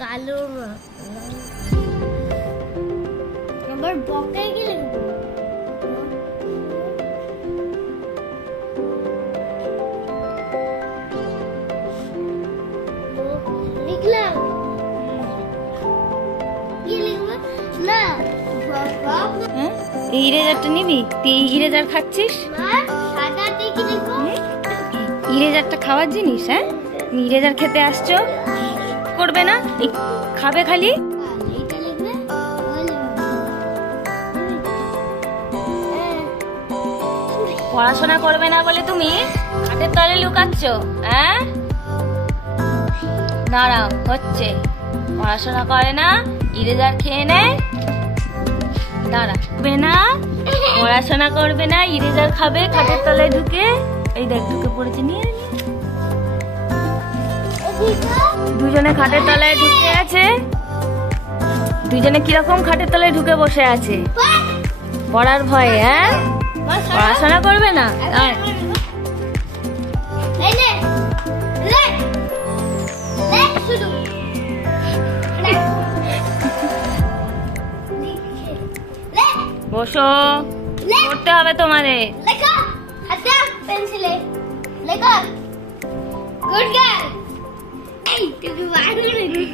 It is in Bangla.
কালো না আবার বকে কি লিখবো লিখলাম কি লিখবো না এই ইরেজারটা নিবি? তুই ইরেজার খাচ্ছিস? সাদা দিয়ে কি লিখবো? ইরেজারটা খাওয়ার জিনিস? হ্যাঁ, ইরেজার খেতে আসছো? করবে না, খাবে খালি। পড়াশোনা করবে না বলে তুমি খাটের তলে লুকাচ্ছ? হ্যাঁ, দাঁড়াও, হচ্ছে পড়াশোনা করে না, ইরেজার খেয়ে নেয়। দাঁড়াবে না, পড়াশোনা করবে না, ইরেজার খাবে খাটের তলায় ঢুকে। এই দেখ ঢুকে পড়েছে, নিয়ে দুজনে খাটের তলায় ঢুকে আছে। দুজনে কিরকম খাটের তলায় ঢুকে বসে আছে পড়ার ভয়ে। হ্যাঁ, পড়াশোনা করবে না। বসো, পড়তে হবে তোমাদের। লেখা হাতে পেন্সিলে লেখা গুড গার্ল। এই তুই